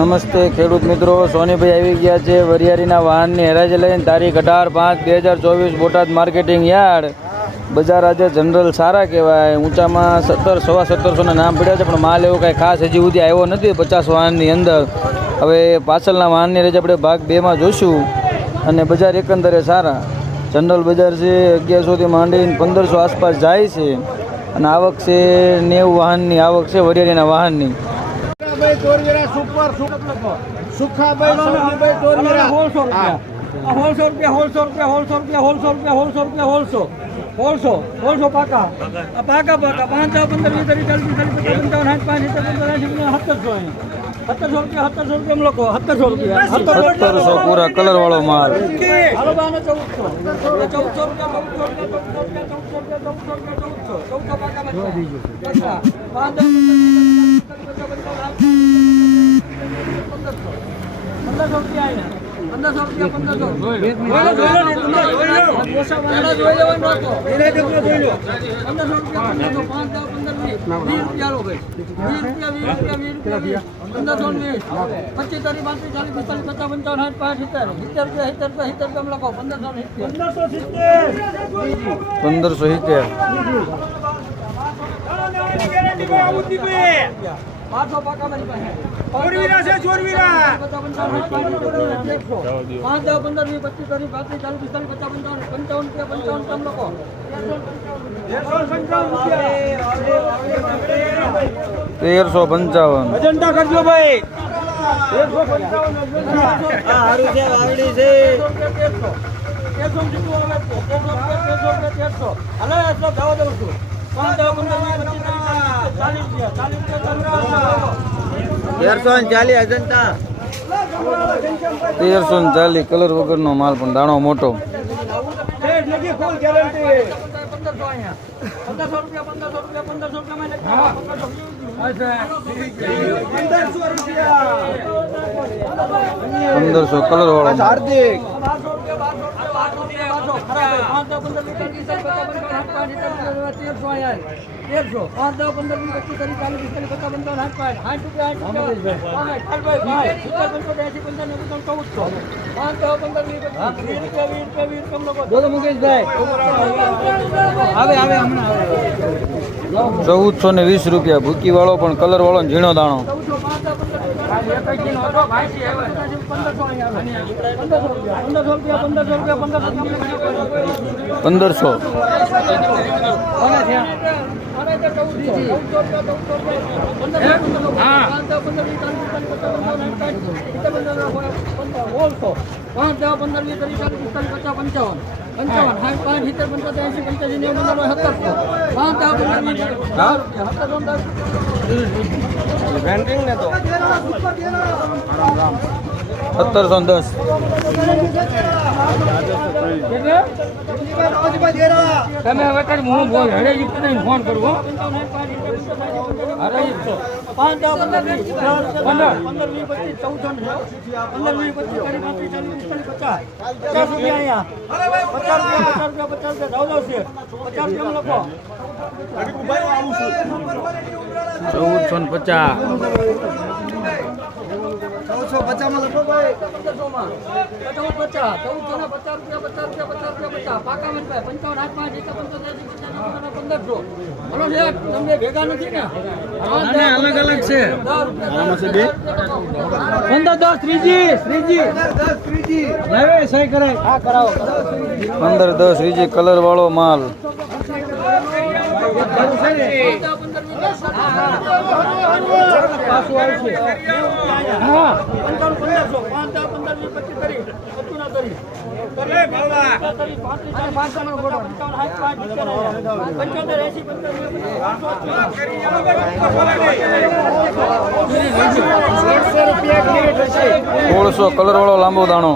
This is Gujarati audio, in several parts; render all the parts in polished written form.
નમસ્તે ખેડૂત મિત્રો, સોનીભાઈ આવી ગયા છે વરિયાળીના વાહનની હરાજી લઈને. તારીખ 18/5/2024 બોટાદ માર્કેટિંગ યાર્ડ. બજાર આજે જનરલ સારા કહેવાય. ઊંચામાં 1700-1750 નામ પડ્યા છે, પણ માલ એવો કાંઈ ખાસ હજી સુધી આવ્યો નથી 50 વાહનની અંદર. હવે પાછળના વાહનની રજા આપણે ભાગ 2માં જોઈશું. અને બજાર એકંદરે સારા જનરલ બજાર છે. 1100થી માંડીને 1500 આસપાસ જાય છે. અને આવક છે 90 વાહનની આવક છે વરિયાળીના વાહનની. પૂરા કલર વાળો માલ. 1570. અજંટા કરજો ભાઈ. 1340 અજંટા. 1340 કલર વગરનો માલ, પણ દાણો મોટો. 1500 કલર વાળો. હાર્દિક 1420 રૂપિયા. ભૂકી વાળો પણ કલર વાળો ઝીણો દાણો. 1500. બેન્ડિંગ ને તો 1710. તમે હવે કઈ હું બોલ હરેજી ફોન કરું. 1510 ત્રીજી કલર વાળો માલ. 1600 કલર વાળો લાંબો દાણો.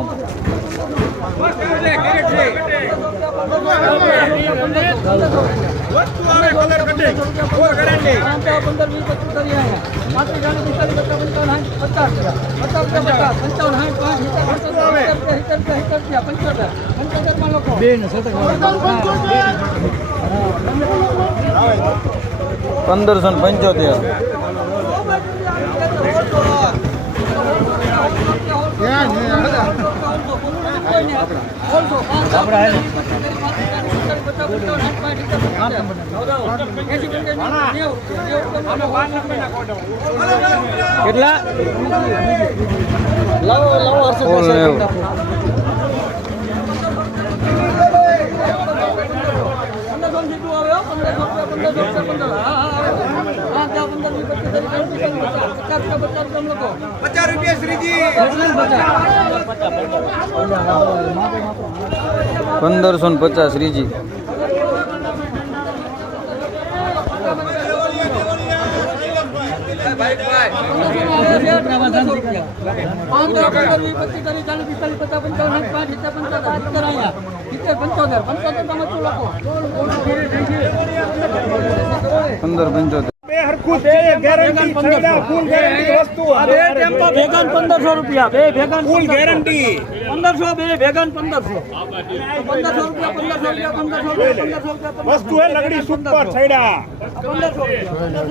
1575. કેટલા ફૂલ 90. ₹1550 શ્રીજી. ₹1575. ₹1500 બે ભેગા ફૂલ ગેરંટી 1500 બે ભેગા 1500 વસ્તુ હે લગડી સુપર છૈડા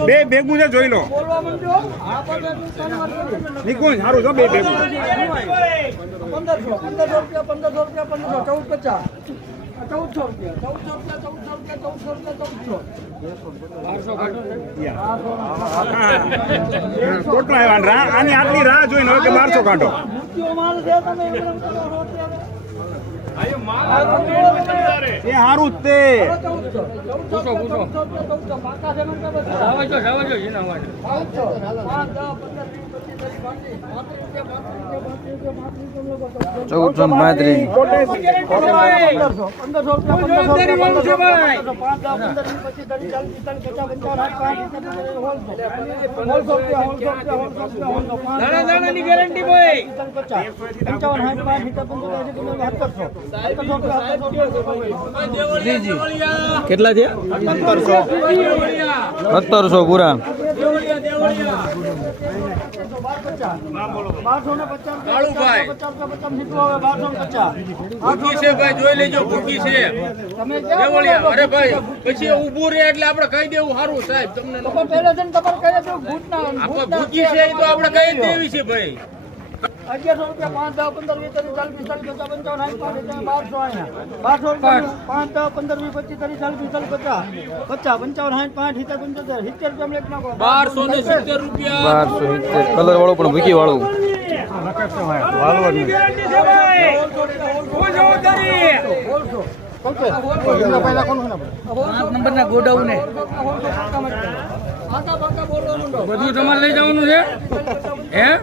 બે ભેગું છે જોઈ લો નિકુંજ સારું છો બે ભેગું 1500 કોટલા આવ્યા આની આટલી રાહ જોઈને હવે કે 1200 કાઢો એ સારું જ તે કેટલા છે? 1700 પૂરા. જોઈ લેજો ભૂકી છે અરે ભાઈ પછી ઉભું રે એટલે આપણે કહી દેવું સારું સાહેબ તમને ભૂકી છે તો આપણે કહી દેવી છે ભાઈ 1100 રૂપિયા 5 10 15 20 30 40 50 1270 રૂપિયા 1270 કલર વાળું પણ ભૂકી વાળું. નંબરના ગોડાઉન બધું તમારે લઈ જવાનું છે હે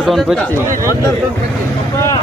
1525.